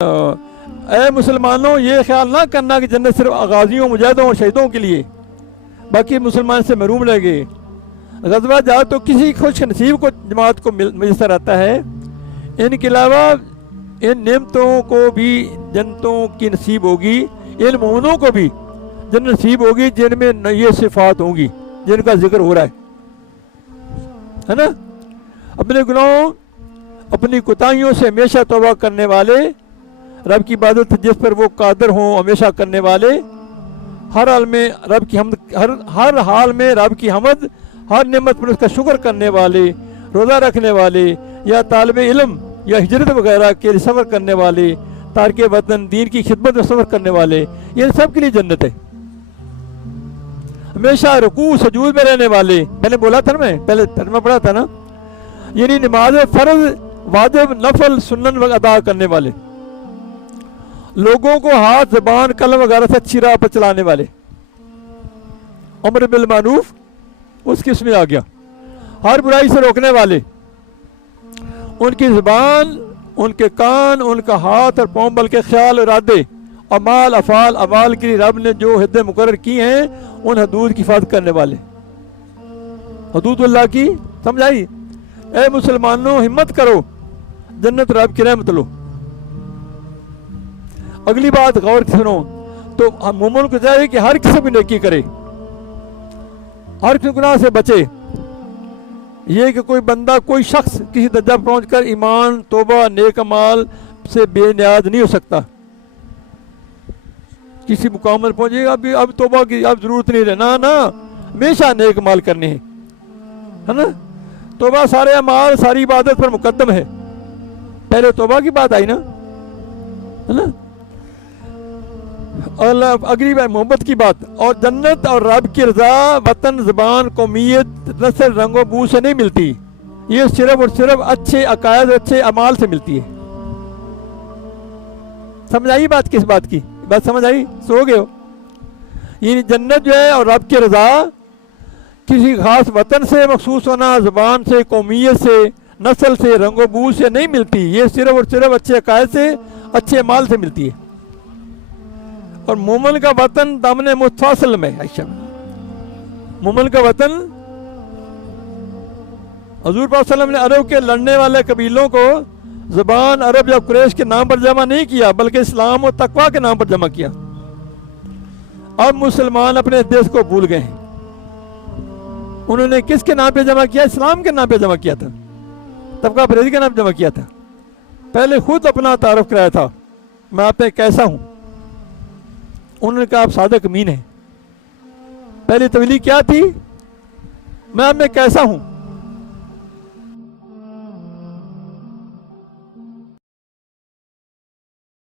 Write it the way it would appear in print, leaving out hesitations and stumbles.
اے مسلمانوں، یہ خیال نہ کرنا کہ جنت صرف غازیوں، مجاہدوں اور شہیدوں کے لیے، باقی مسلمان سے محروم رہ گئے۔ غزوہ جہاد تو کسی خوش نصیب کو جماعت کو میسر آتا ہے، ان کے علاوہ ان نعمتوں کو بھی جنتوں کی نصیب ہوگی، ان مومنوں کو بھی جنت نصیب ہوگی جن میں یہ صفات ہوں گی جن کا ذکر ہو رہا ہے نا۔ اپنے گناہوں، اپنی کوتاہیوں سے ہمیشہ توبہ کرنے والے، رب کی عبادت جس پر وہ قادر ہوں ہمیشہ کرنے والے، ہر حال میں رب کی حمد، ہر حال میں رب کی حمد، ہر نعمت پر اس کا شکر کرنے والے، روزہ رکھنے والے یا طالب علم یا ہجرت وغیرہ کے لیے سفر کرنے والے، تارک وطن دین کی خدمت میں سفر کرنے والے، یہ سب کے لیے جنت ہے۔ ہمیشہ رکوع سجود میں رہنے والے، میں نے بولا تھا نا، میں پہلے ترجمہ پڑھا تھا نا، یعنی نماز فرض، واجب، نفل، سنن ادا کرنے والے، لوگوں کو ہاتھ، زبان، قلم وغیرہ سے اچھی راہ پر چلانے والے، امر بالمعروف اس قسم میں آ گیا، ہر برائی سے روکنے والے، ان کی زبان، ان کے کان، ان کا ہاتھ اور پاؤں، بلکہ خیال، ارادے، اعمال، افعال، اعمال کے لیے رب نے جو حدیں مقرر کی ہیں ان حدود کی حفاظت کرنے والے، حدود اللہ کی سمجھ آئی؟ اے مسلمانوں ہمت کرو، جنت رب کی رحمت لو۔ اگلی بات غور سے سنو، تو مومن کو چاہیے کہ ہر قسم کی نیکی کرے، ہر قسم گناہ سے بچے۔ یہ کہ کوئی بندہ، کوئی شخص کسی درجہ پر پہنچ کر ایمان، توبہ، نیک اعمال سے بے نیاز نہیں ہو سکتا۔ کسی مقام پر پہنچے گا اب توبہ کی اب ضرورت نہیں رہنا، نا ہمیشہ نیک اعمال کرنے ہیں، ہے نا۔ توبہ سارے اعمال، ساری عبادت پر مقدم ہے، پہلے توبہ کی بات آئی نا، ہے نا۔ اور اگلی بات محبت کی بات، اور جنت اور رب کی رضا وطن، زبان، قومیت، نسل، رنگ و بو سے نہیں ملتی، یہ صرف اور صرف اچھے عقائد، اچھے اعمال سے ملتی ہے۔ سمجھ آئی بات؟ کس بات کی بات سمجھ آئی؟ سو گئے ہو؟ یعنی جنت جو ہے اور رب کی رضا کسی خاص وطن سے مخصوص ہونا، زبان سے، قومیت سے، نسل سے، رنگ و بو سے نہیں ملتی، یہ صرف اور صرف اچھے عقائد سے، اچھے اعمال سے ملتی ہے۔ اور مومن کا وطن دامن متفاصل میں، مومن کا وطن، حضور صلی اللہ علیہ وسلم نے عرب کے لڑنے والے قبیلوں کو زبان عرب یا قریش کے نام پر جمع نہیں کیا، بلکہ اسلام و تقوی کے نام پر جمع کیا۔ اب مسلمان اپنے دیش کو بھول گئے ہیں، انہوں نے کس کے نام پہ جمع کیا؟ اسلام کے نام پہ جمع کیا تھا، تقوی پرہیزی کے نام پہ جمع کیا تھا۔ پہلے خود اپنا تعارف کرایا تھا، میں آپ پہ کیسا ہوں، انہوں نے کہا آپ صادق امین ہیں۔ پہلی تبلیغ کیا تھی؟ میں آپ میں کیسا ہوں،